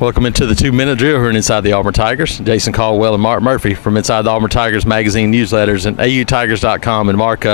Welcome into the 2-minute drill here inside the Auburn Tigers. Jason Caldwell and Mark Murphy from inside the Auburn Tigers magazine newsletters and autigers.com. And Mark,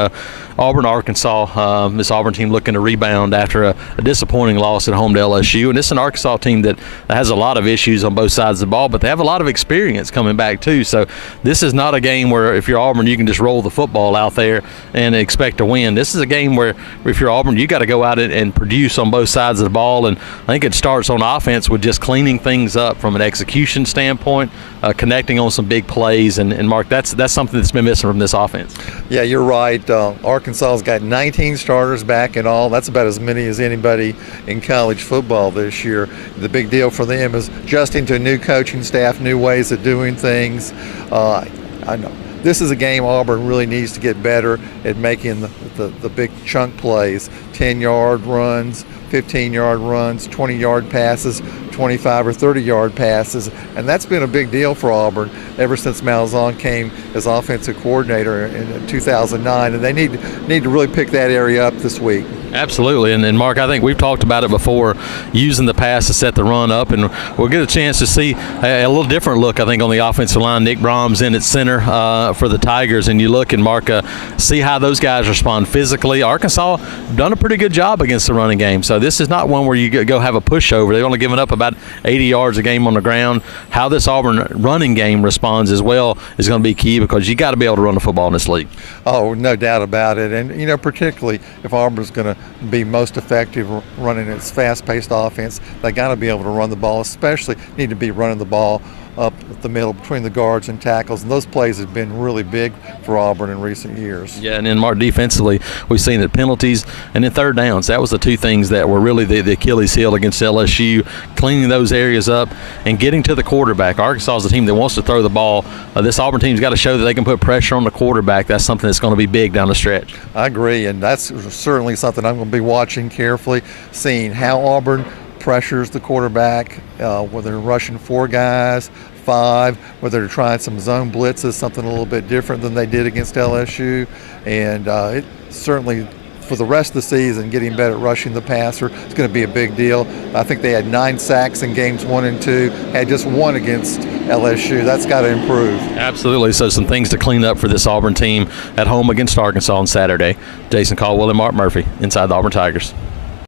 Auburn, Arkansas, this Auburn team looking to rebound after a disappointing loss at home to LSU. And this is an Arkansas team that has a lot of issues on both sides of the ball, but they have a lot of experience coming back too. So this is not a game where if you're Auburn, you can just roll the football out there and expect to win. This is a game where if you're Auburn, you got to go out and produce on both sides of the ball. And I think it starts on offense with just cleaning things up from an execution standpoint, connecting on some big plays. And Mark, that's something that's been missing from this offense. Yeah, you're right. Arkansas's got 19 starters back in all. That's about as many as anybody in college football this year. The big deal for them is adjusting to a new coaching staff, new ways of doing things. I know this is a game Auburn really needs to get better at making the big chunk plays, 10-yard runs, 15-yard runs, 20-yard passes, 25 or 30-yard passes, and that's been a big deal for Auburn ever since Malzahn came as offensive coordinator in 2009, and they need to really pick that area up this week. Absolutely, and Mark, I think we've talked about it before, using the pass to set the run up, and we'll get a chance to see a little different look, I think, on the offensive line. Nick Brahms in at center for the Tigers, and you look and Mark, see how those guys respond physically. Arkansas done a pretty good job against the running game, so this is not one where you go have a pushover. They've only given up about 80 yards a game on the ground. How this Auburn running game responds as well is going to be key, because you got to be able to run the football in this league. Oh, no doubt about it, and particularly if Auburn's going to be most effective running its fast-paced offense, they got to be able to run the ball, especially need to be running the ball up the middle between the guards and tackles, and those plays have been really big for Auburn in recent years. Yeah, and then Mark, defensively, we've seen that penalties and then third downs, that was the two things that were really the Achilles heel against LSU, cleaning those areas up and getting to the quarterback. Arkansas is a team that wants to throw the ball. This Auburn team's got to show that they can put pressure on the quarterback. That's something that's going to be big down the stretch. I agree, and that's certainly something I'm going to be watching carefully, seeing how Auburn pressures the quarterback, whether they're rushing 4 guys, 5, whether they're trying some zone blitzes, something a little bit different than they did against LSU. And it certainly, for the rest of the season, getting better at rushing the passer is going to be a big deal. I think they had 9 sacks in games 1 and 2, had just 1 against LSU. That's got to improve. Absolutely. So some things to clean up for this Auburn team at home against Arkansas on Saturday. Jason Caldwell and Mark Murphy inside the Auburn Tigers.